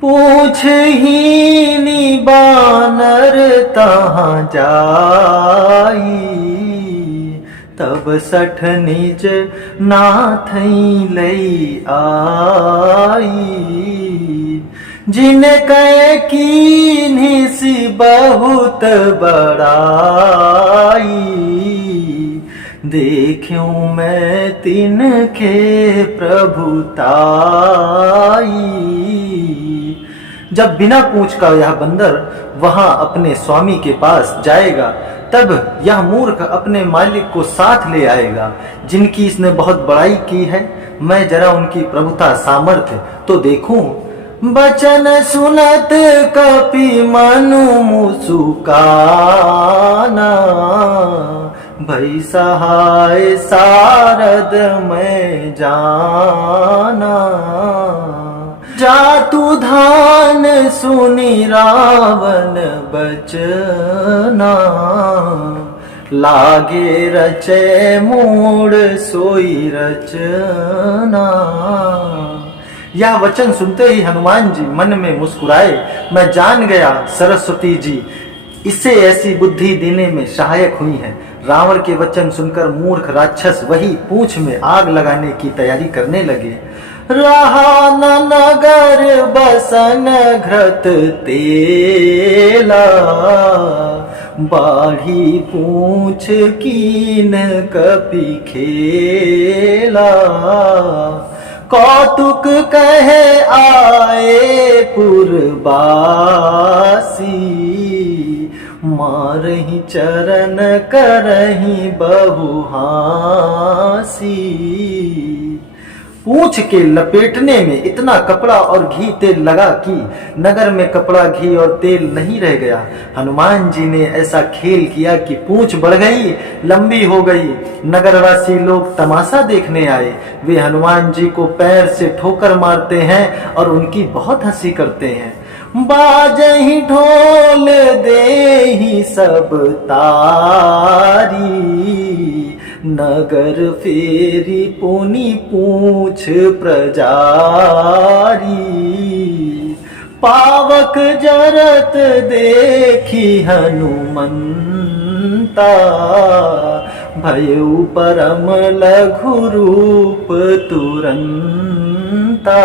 पूछहीनी बानर तहाँ जाई, तब सठ निज नाथई लई आई। जिन कह कीन्ही सी बहुत बड़ाई, देखूं मैं तिनके प्रभुताई। जब बिना पूछ का यह बंदर वहां अपने स्वामी के पास जाएगा, तब यह मूर्ख अपने मालिक को साथ ले आएगा, जिनकी इसने बहुत बड़ाई की है। मैं जरा उनकी प्रभुता सामर्थ्य तो देखूं। बचन सुनत कपि मनु मुसुकाना, भई सहाय सारद मैं जाना। जातु धान सुनि रावण बचना, लागे रचे मूड सोई रचना। यह वचन सुनते ही हनुमान जी मन में मुस्कुराए। मैं जान गया सरस्वती जी इससे ऐसी बुद्धि देने में सहायक हुई हैं। रावण के वचन सुनकर मूर्ख राक्षस वही पूंछ में आग लगाने की तैयारी करने लगे। रहा न नगर बसन घृत तेला, बाढ़ी पूंछ कीन कपि खेला। कौतुक कहे आए पुरबासी, मारहि चरण करहि बहुहासी। पूंछ के लपेटने में इतना कपड़ा और घी तेल लगा कि नगर में कपड़ा घी और तेल नहीं रह गया। हनुमान जी ने ऐसा खेल किया कि पूंछ बढ़ गई, लंबी हो गई। नगरवासी लोग तमाशा देखने आए। वे हनुमान जी को पैर से ठोकर मारते हैं और उनकी बहुत हंसी करते हैं। बाजहि ढोल देहि सब तारी, नगर फेरी पुनि पूछ प्रजारी। पावक जरत देखी हनुमंता, भयउ परम लघु रूप तुरंता।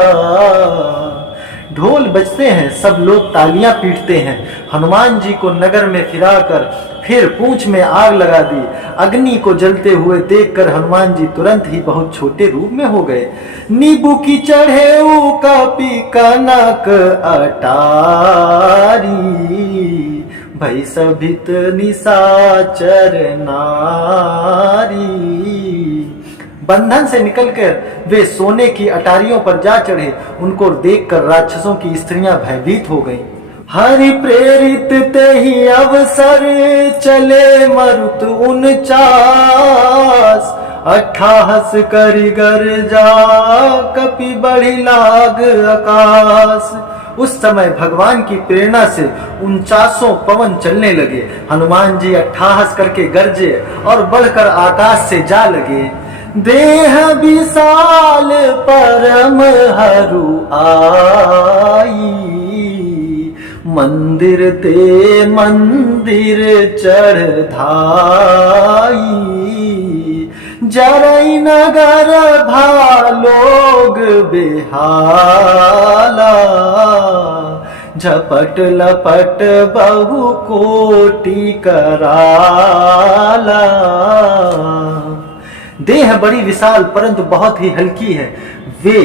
ढोल बजते हैं, सब लोग तालियां पीटते हैं। हनुमान जी को नगर में फिराकर फिर पूंछ में आग लगा दी। अग्नि को जलते हुए देखकर हनुमान जी तुरंत ही बहुत छोटे रूप में हो गए। नींबू की चढ़े कपि कनक अटारी, भई सभित निशाचर नारी। बंधन से निकलकर वे सोने की अटारियों पर जा चढ़े। उनको देखकर राक्षसों की स्त्रियां भयभीत हो गईं। हरि प्रेरित ते ही अवसर चले मरुत 49, 58 करि गर्जा कपि बढ़ी लाग आकाश। उस समय भगवान की प्रेरणा से 49 पवन चलने लगे। हनुमान जी 58 करके गरजे और बढ़कर आकाश से जा लगे। देह विशाल परम हरु आई, मंदिर ते मंदिर चढ़ धाई। जरई नगर भालोग बेहाला, झपट लपट बहु कोटि कराला। देह बड़ी विशाल परंतु बहुत ही हल्की है। वे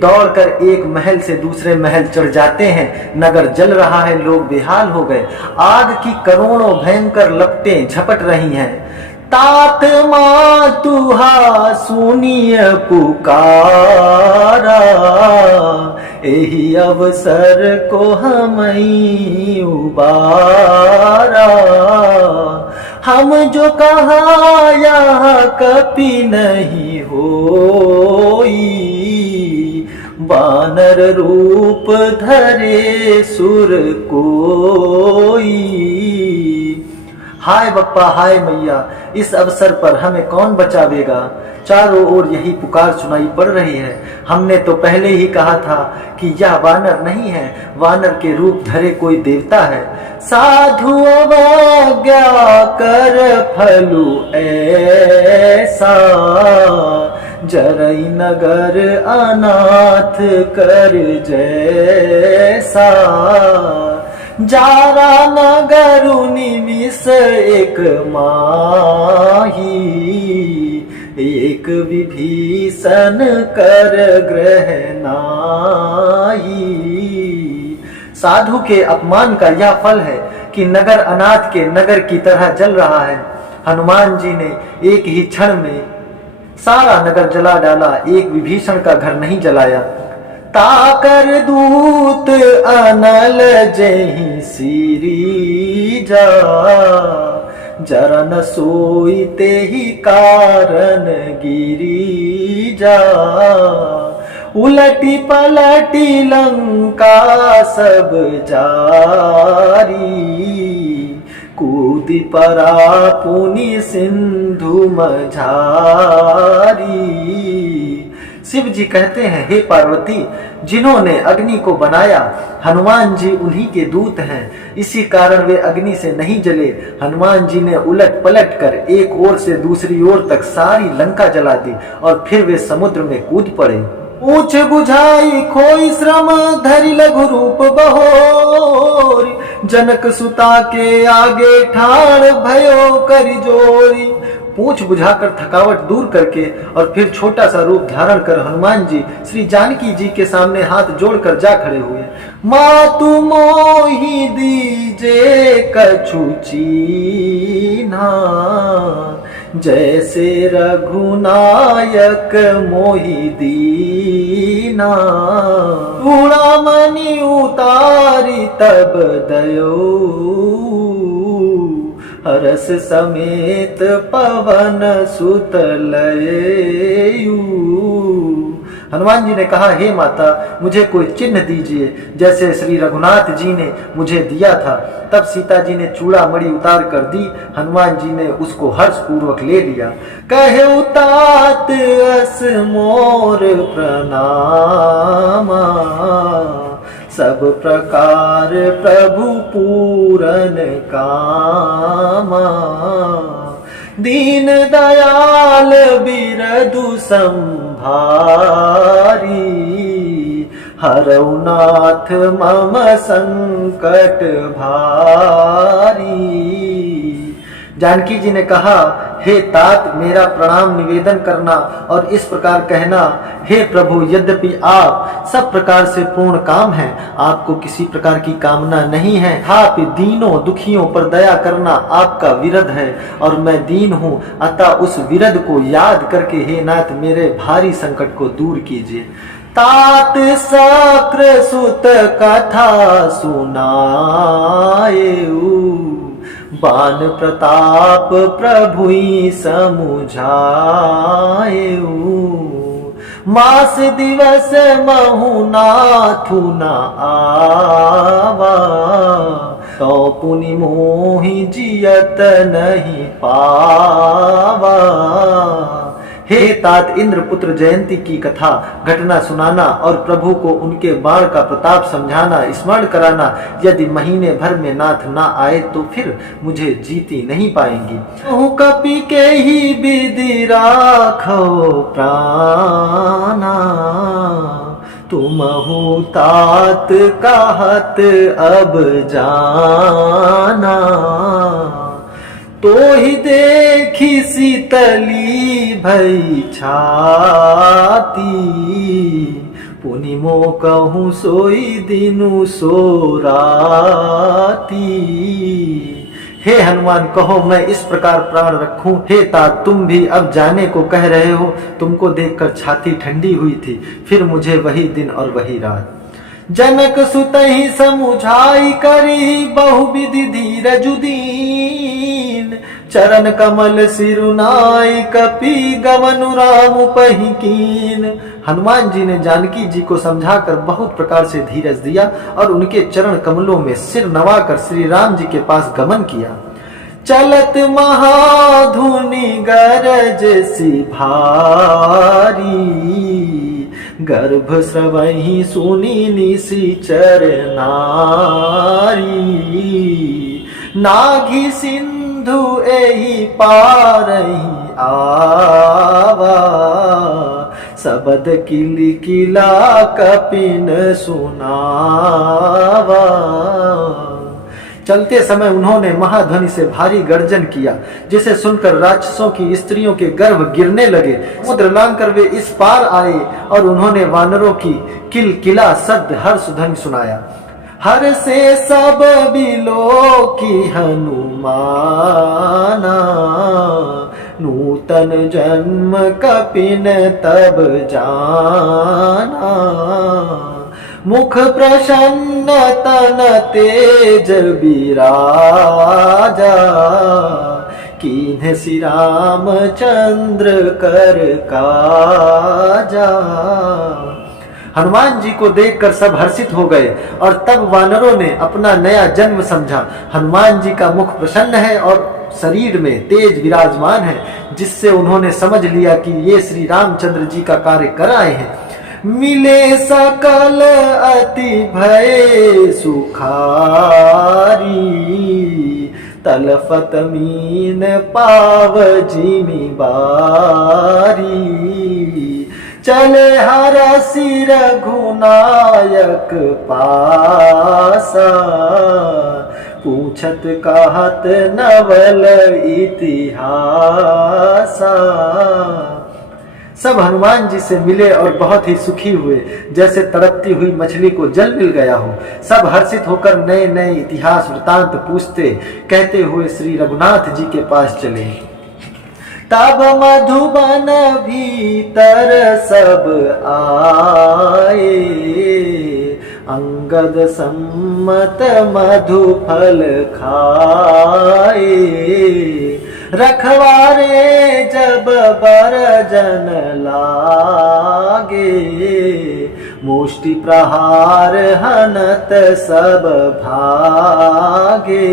दौड़कर एक महल से दूसरे महल चढ़ जाते हैं। नगर जल रहा है, लोग बेहाल हो गए। आग की करोड़ों भयंकर लपटें झपट रही हैं। तात मातुहा सुनिय पुकारा, एही अवसर को हमई उबारा। हम जो कहा यहाँ कपि नहीं होई, बानर रूप धरे सुर कोई। हाय बप्पा हाय मैया, इस अवसर पर हमें कौन बचावेगा। चारों ओर यही पुकार सुनाई पड़ रही है। हमने तो पहले ही कहा था कि यह वानर नहीं है, वानर के रूप धरे कोई देवता है। साधु अवज्ञा कर फलु ऐसा, जरई नगर अनाथ कर जैसा। जारा नगर निमिष एक माही, एक विभीषण कर ग्रह नाई। साधु के अपमान का यह फल है कि नगर अनाथ के नगर की तरह जल रहा है। हनुमान जी ने एक ही क्षण में सारा नगर जला डाला, एक विभीषण का घर नहीं जलाया। ताकर दूत अनल जही सीरी जा, जरन सोई ते ही कारण गिरी जा। उलटी पलटी लंका सब जारी, कूदी परा पुनि सिंधु मझारी। शिव जी कहते हैं, हे पार्वती, जिन्होंने अग्नि को बनाया हनुमान जी उन्हीं के दूत हैं, इसी कारण वे अग्नि से नहीं जले। हनुमान जी ने उलट पलट कर एक ओर से दूसरी ओर तक सारी लंका जला दी और फिर वे समुद्र में कूद पड़े। ऊंच बुझाई खोई श्रम धरि लघु रूप बहोरी, जनक सुता के आगे ठाड़ भयो करि जोरी। पूंछ बुझाकर थकावट दूर करके और फिर छोटा सा रूप धारण कर हनुमान जी श्री जानकी जी के सामने हाथ जोड़कर जा खड़े हुए। मातु मोहि दीजे कछु चीन्हा, जैसे रघुनायक मोहि दीना। चूड़ामणि उतारी तब दयो, हरस समेत पवन सुत लयऊ। हनुमान जी ने कहा, हे माता, मुझे कोई चिन्ह दीजिए जैसे श्री रघुनाथ जी ने मुझे दिया था। तब सीता जी ने चूड़ा मणि उतार कर दी। हनुमान जी ने उसको हर्ष पूर्वक ले लिया। कहे उतात अस मोर प्रणामा, सब प्रकार प्रभु पूरन कामा। दीन दयाल बिरधु संभारी, हरऊ नाथ मम संकट भारी। जानकी जी ने कहा, हे तात, मेरा प्रणाम निवेदन करना और इस प्रकार कहना, हे प्रभु, यद्यपि आप सब प्रकार से पूर्ण काम हैं, आपको किसी प्रकार की कामना नहीं है। आप दीनों दुखियों पर दया करना आपका विरध है और मैं दीन हूँ, अतः उस विरध को याद करके हे नाथ मेरे भारी संकट को दूर कीजिए। तात सक्र सुत कथा सुनाएऊ, बान प्रताप प्रभुई समुझाएऊ। मास दिवस महु नाथु न आवा, तो पुनि मोहि जियत नहीं पावा। हे तात, इंद्रपुत्र जयंती की कथा घटना सुनाना और प्रभु को उनके बाण का प्रताप समझाना, स्मरण कराना। यदि महीने भर में नाथ ना आए तो फिर मुझे जीती नहीं पाएंगी। कपि के ही विधि राखो प्राणा, तुमहु तात कहत अब जाना। तो ही देखी शीतली भई छाती, पुनि मो कहूँ सोई दिनु सो राती। हे हनुमान, कहो मैं इस प्रकार प्राण रखूं। हे तात, तुम भी अब जाने को कह रहे हो। तुमको देखकर छाती ठंडी हुई थी, फिर मुझे वही दिन और वही रात। जनक सुतहि समुझाई करी, बहुविधि धीरजु दीन। चरण कमल सिरुनाई, कपि गवनु राम पहि कीन। हनुमान जी ने जानकी जी को समझाकर बहुत प्रकार से धीरज दिया और उनके चरण कमलों में सिर नवाकर श्री राम जी के पास गमन किया। चलत महाधुनि गरज सी भारी, गर्भ स्रवहि सुनि निशिचर नारी। नाघि सिंधु एहि पारहि आवा, सबद किलकिला कपिन सुनावा। चलते समय उन्होंने महाध्वनि से भारी गर्जन किया, जिसे सुनकर राक्षसों की स्त्रियों के गर्भ गिरने लगे। समुद्र लांघकर वे इस पार आए और उन्होंने वानरों की किलकिला शब्द हर्ष ध्वनि सुनाया। हर से सब बिलो की हनुमाना, नूतन जन्म कपिन तब जाना। मुख प्रसन्न तन तेज विराजा, कीन्ह श्री रामचंद्र कर काजा। हनुमान जी को देखकर सब हर्षित हो गए और तब वानरों ने अपना नया जन्म समझा। हनुमान जी का मुख प्रसन्न है और शरीर में तेज विराजमान है, जिससे उन्होंने समझ लिया कि ये श्री रामचंद्र जी का कार्य कर आए हैं। मिले सकल अति भय सुखारी, तलफत मीन पाव जिमि बारी। चले हरसि रघुनायक पासा, पूछत कहत नवल इतिहासा। सब हनुमान जी से मिले और बहुत ही सुखी हुए, जैसे तड़पती हुई मछली को जल मिल गया हो। सब हर्षित होकर नए नए इतिहास वृतांत पूछते कहते हुए श्री रघुनाथ जी के पास चले। तब मधुबन भीतर सब आए, अंगद सम्मत मधु फल खाए। रखवारे जब बरजन लागे, मुष्टि प्रहार हनत सब भागे।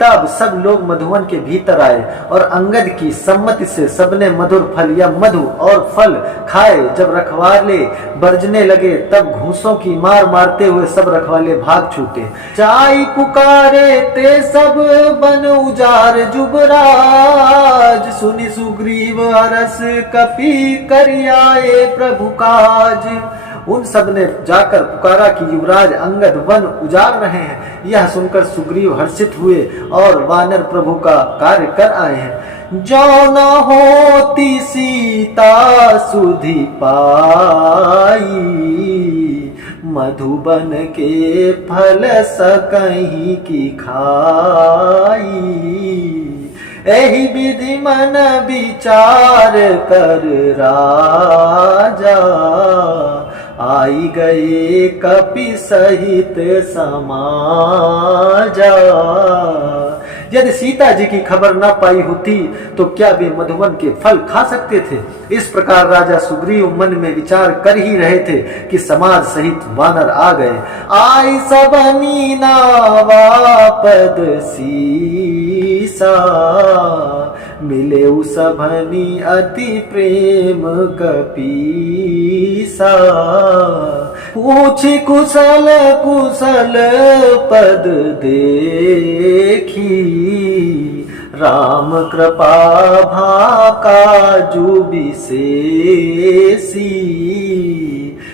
तब सब लोग मधुवन के भीतर आए और अंगद की सम्मति से सबने मधुर फल या मधु और फल खाए। जब रखवाले बरजने लगे तब घूसों की मार मारते हुए सब रखवाले भाग छूटे। चाई पुकारे ते सब बन उजार जुबराज, सुनि सुग्रीव अरस कपि करियाए प्रभु काज। उन सब ने जाकर पुकारा कि युवराज अंगद वन उजाड़ रहे हैं। यह सुनकर सुग्रीव हर्षित हुए और वानर प्रभु का कार्य कर आए हैं। जो न होती सीता सुधि पाई, मधुबन के फल सकहीं की खाई। एहि विधि मन विचार कर राजा, आई गए कपि सहित समाजा। यदि सीता जी की खबर न पाई होती तो क्या वे मधुवन के फल खा सकते थे। इस प्रकार राजा सुग्रीव मन में विचार कर ही रहे थे कि समाज सहित वानर आ गए। आई सबनी नावापद सीसा, मिले सबनी अति प्रेम कपीसा। पूछ कुशल कुशल पद देखी, राम कृपा भाका जुबिसेसी।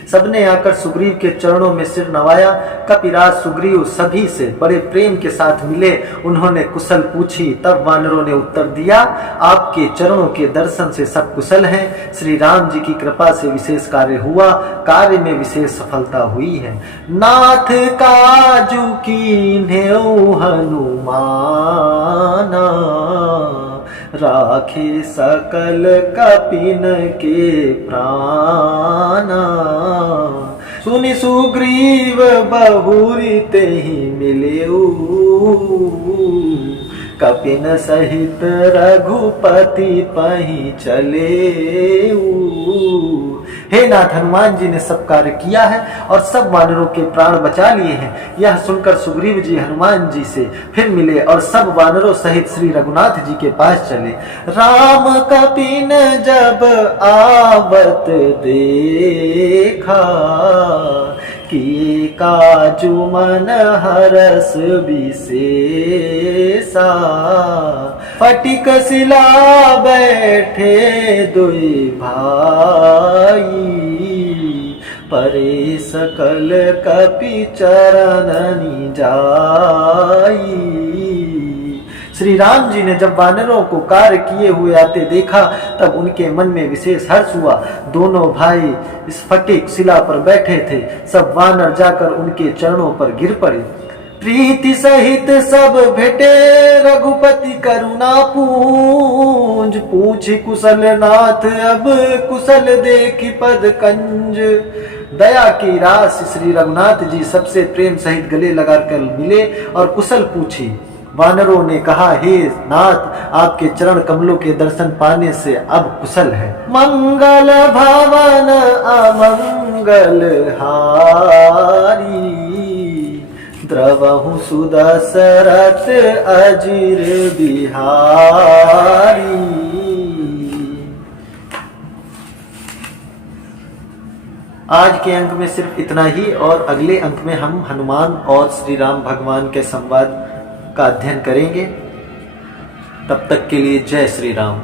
सबने आकर सुग्रीव के चरणों में सिर नवाया। कपिराज सुग्रीव सभी से बड़े प्रेम के साथ मिले। उन्होंने कुशल पूछी। तब वानरों ने उत्तर दिया, आपके चरणों के दर्शन से सब कुशल हैं। श्री राम जी की कृपा से विशेष कार्य हुआ, कार्य में विशेष सफलता हुई है। नाथ काजू कीन्हेउ हनुमाना, राखे सकल कपिन के प्राणा। सुनि सुग्रीव बहुरी तेहि मिलेऊ, कपिन सहित रघुपति पही चले। हे नाथ, हनुमान जी ने सब कार्य किया है और सब वानरों के प्राण बचा लिए हैं। यह सुनकर सुग्रीव जी हनुमान जी से फिर मिले और सब वानरों सहित श्री रघुनाथ जी के पास चले। राम कपिन जब आवत देखा, किए काजु मन हरस विशेषा। फटिक शिला बैठे दुई भाई, परे सकल कपि चरणनि जाई। श्री राम जी ने जब वानरों को कार्य किए हुए आते देखा, तब उनके मन में विशेष हर्ष हुआ। दोनों भाई इस फटिक शिला पर बैठे थे। सब वानर जाकर उनके चरणों पर गिर पड़े। प्रीति सहित सब भेटे रघुपति करुणा पूंज। पूछी कुशल नाथ अब कुशल देखी पद कंज। दया की राशि श्री रघुनाथ जी सबसे प्रेम सहित गले लगाकर मिले और कुशल पूछी। वानरों ने कहा, हे नाथ, आपके चरण कमलों के दर्शन पाने से अब कुशल है। मंगल भवन अमंगल हारी, द्रवहु सुदशरथ अजिर बिहारी। आज के अंक में सिर्फ इतना ही और अगले अंक में हम हनुमान और श्री राम भगवान के संवाद का अध्ययन करेंगे। तब तक के लिए जय श्री राम।